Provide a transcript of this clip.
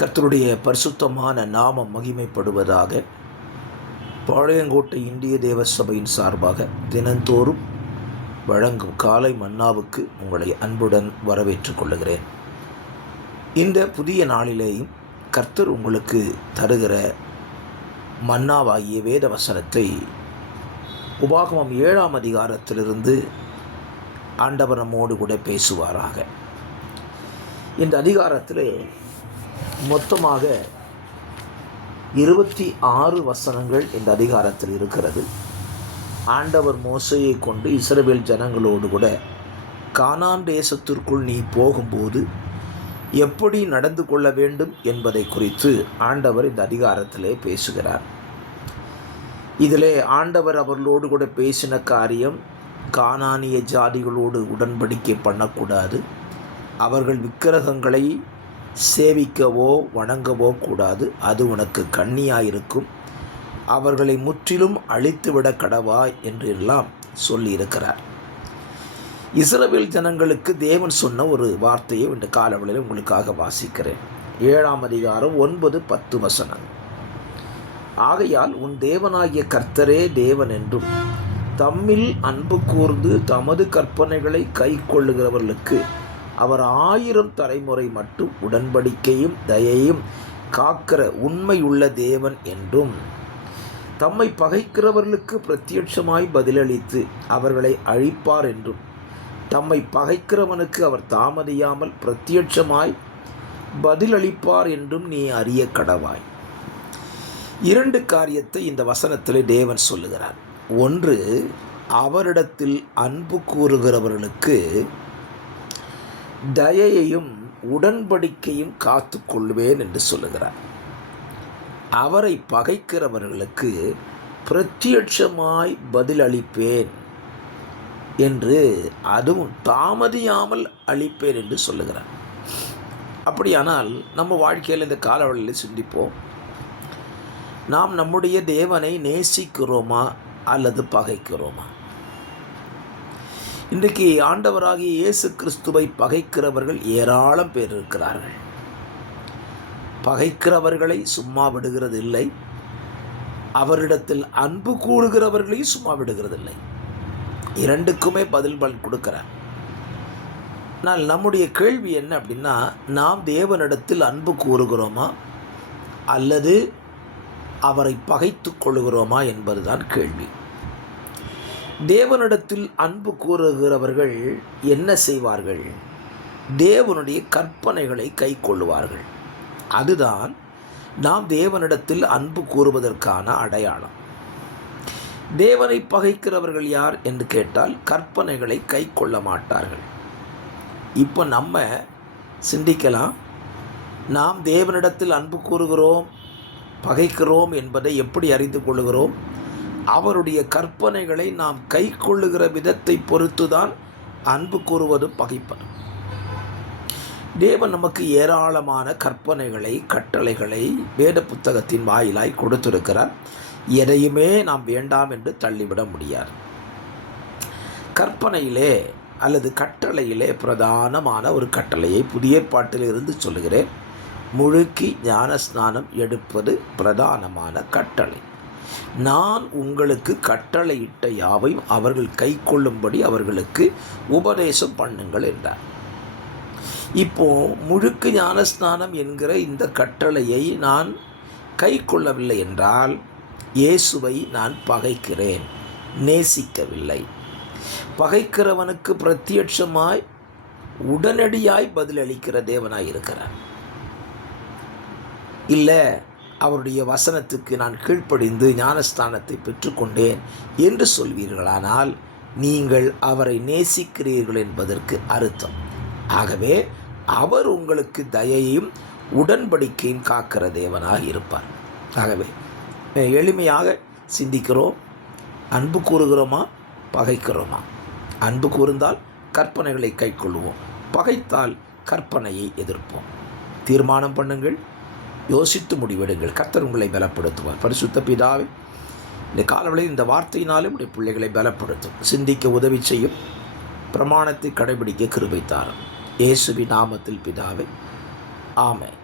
கர்த்தருடைய பரிசுத்தமான நாமம் மகிமைப்படுவதாக. பாளையங்கோட்டை இந்திய தேவ சபையின் சார்பாக தினந்தோறும் வழங்கும் காலை மன்னாவுக்கு உங்களை அன்புடன் வரவேற்றுக் கொள்ளுகிறேன். இந்த புதிய நாளிலேயும் கர்த்தர் உங்களுக்கு தருகிற மன்னாவாகிய வேத வசனத்தை உபாகமம் 7ஆம் அதிகாரத்திலிருந்து ஆண்டவர் நம்மோடு கூட பேசுவாராக. இந்த அதிகாரத்தில் மொத்தமாக 26 வசனங்கள் இந்த அதிகாரத்தில் இருக்கிறது. ஆண்டவர் மோசேயை கொண்டு இஸ்ரவேல் ஜனங்களோடு கூட கானான் தேசத்திற்குள் நீ போகும்போது எப்படி நடந்து கொள்ள வேண்டும் என்பதை குறித்து ஆண்டவர் இந்த அதிகாரத்திலே பேசுகிறார். இதிலே ஆண்டவர் அவர்களோடு கூட பேசின காரியம், கானானிய ஜாதிகளோடு உடன்படிக்கை பண்ணக்கூடாது, அவர்கள் விக்கிரகங்களை சேவிக்கவோ வணங்கவோ கூடாது, அது உனக்கு கண்ணியாயிருக்கும், அவர்களை முற்றிலும் அழித்துவிட கடவாய் என்று எல்லாம் சொல்லியிருக்கிறார். இஸ்ரவேல் ஜனங்களுக்கு தேவன் சொன்ன ஒரு வார்த்தையை இந்த காலவெளியில் உங்களுக்காக வாசிக்கிறேன். 7ஆம் அதிகாரம் 9-10 வசனம். ஆகையால் உன் தேவனாகிய கர்த்தரே தேவன் என்றும் தம்மில் அன்பு கூர்ந்து தமது கற்பனைகளை கை கொள்ளுகிறவர்களுக்கு அவர் 1000 தலைமுறை மட்டும் உடன்படிக்கையும் தயையும் காக்கிற உண்மையுள்ள தேவன் என்றும் தம்மை பகைக்கிறவர்களுக்கு பிரத்யட்சமாய் பதிலளித்து அவர்களை அழிப்பார் என்றும் தம்மை பகைக்கிறவனுக்கு அவர் தாமதியாமல் பிரத்யட்சமாய் பதிலளிப்பார் என்றும் நீ அறிய கடவாய். 2 காரியத்தை இந்த வசனத்தில் தேவன் சொல்லுகிறார். ஒன்று, அவரிடத்தில் அன்பு கூறுகிறவர்களுக்கு தயையையும் உடன்படிக்கையும் காத்து கொள்வேன் என்று சொல்லுகிறார். அவரை பகைக்கிறவர்களுக்கு பிரத்யட்சமாய் பதிலளிப்பேன் என்று, அதுவும் தாமதியாமல் அளிப்பேன் என்று சொல்லுகிறார். அப்படியானால் நம்ம வாழ்க்கையில் இந்த காலவெளியில் சிந்திப்போம். நாம் நம்முடைய தேவனை நேசிக்கிறோமா அல்லது பகைக்கிறோமா? இன்றைக்கு ஆண்டவராகிய இயேசு கிறிஸ்துவை பகைக்கிறவர்கள் ஏராளம் பேர் இருக்கிறார்கள். பகைக்கிறவர்களை சும்மா விடுகிறது இல்லை, அவரிடத்தில் அன்பு கூறுகிறவர்களையும் சும்மா விடுகிறதில்லை. 2க்குமே பதில் கொடுக்கிறார். ஆனால் நம்முடைய கேள்வி என்ன அப்படின்னா, நாம் தேவனிடத்தில் அன்பு கூறுகிறோமா அல்லது அவரை பகைத்து கொள்கிறோமா என்பதுதான் கேள்வி. தேவனிடத்தில் அன்பு கூறுகிறவர்கள் என்ன செய்வார்கள்? தேவனுடைய கற்பனைகளை கை கொள்ளுவார்கள். அதுதான் நாம் தேவனிடத்தில் அன்பு கூறுவதற்கான அடையாளம். தேவனை பகைக்கிறவர்கள் யார் என்று கேட்டால் கற்பனைகளை கை கொள்ள மாட்டார்கள். இப்போ நம்ம சிந்திக்கலாம், நாம் தேவனிடத்தில் அன்பு கூறுகிறோம் பகைக்கிறோம் என்பதை எப்படி அறிந்து கொள்ளுகிறோம்? அவருடைய கற்பனைகளை நாம் கை கொள்ளுகிற விதத்தை பொறுத்துதான் அன்பு கூறுவதும் பகைப்பதும். தேவன் நமக்கு ஏராளமான கற்பனைகளை கட்டளைகளை வேத புத்தகத்தின் வாயிலாய் கொடுத்திருக்கிறார். எதையுமே நாம் வேண்டாம் என்று தள்ளிவிட முடியாது. கற்பனையிலே அல்லது கட்டளையிலே பிரதானமான ஒரு கட்டளையை புதிய ஏற்பாட்டில் இருந்து சொல்லுகிறேன். முழுக்கி ஞான ஸ்நானம் எடுப்பது பிரதானமான கட்டளை. நான் உங்களுக்கு கட்டளையிட்ட யாவையும் அவர்கள் கை கொள்ளும்படி அவர்களுக்கு உபதேசம் பண்ணுங்கள் என்றார். இப்போ முழுக்கு ஞானஸ்நானம் என்கிற இந்த கட்டளையை நான் கை கொள்ளவில்லை என்றால் இயேசுவை நான் பகைக்கிறேன், நேசிக்கவில்லை. பகைக்கிறவனுக்கு பிரத்யட்சமாய் உடனடியாய் பதிலளிக்கிற தேவனாய் இருக்கிறார். இல்லை, அவருடைய வசனத்துக்கு நான் கீழ்ப்படிந்து ஞானஸ்தானத்தை பெற்றுக்கொண்டேன் என்று சொல்வீர்களானால் நீங்கள் அவரை நேசிக்கிறீர்கள் என்பதற்கு அர்த்தம். ஆகவே அவர் உங்களுக்கு தயையும் உடன்படிக்கையும் காக்கிற தேவனாக இருப்பார். ஆகவே எளிமையாக சிந்திக்கிறோம், அன்பு கூறுகிறோமா பகைக்கிறோமா? அன்பு கூர்ந்தால் கற்பனைகளை கை கொள்வோம், பகைத்தால் கற்பனையை எதிர்ப்போம். தீர்மானம் பண்ணுங்கள், யோசித்து முடிவெடுங்கள். கர்த்தர் உங்களை பலப்படுத்துவார். பரிசுத்த பிதாவே, இந்த காலவெளியில் இந்த வார்த்தையினாலும் உடைய பிள்ளைகளை பலப்படுத்தும், சிந்திக்க உதவி செய்யும், பிரமாணத்தை கடைபிடிக்க கிருபை தாரும். இயேசுவின் நாமத்தில் பிதாவே, ஆமென்.